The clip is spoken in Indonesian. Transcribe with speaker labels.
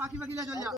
Speaker 1: পাখি পাখি চলে যাও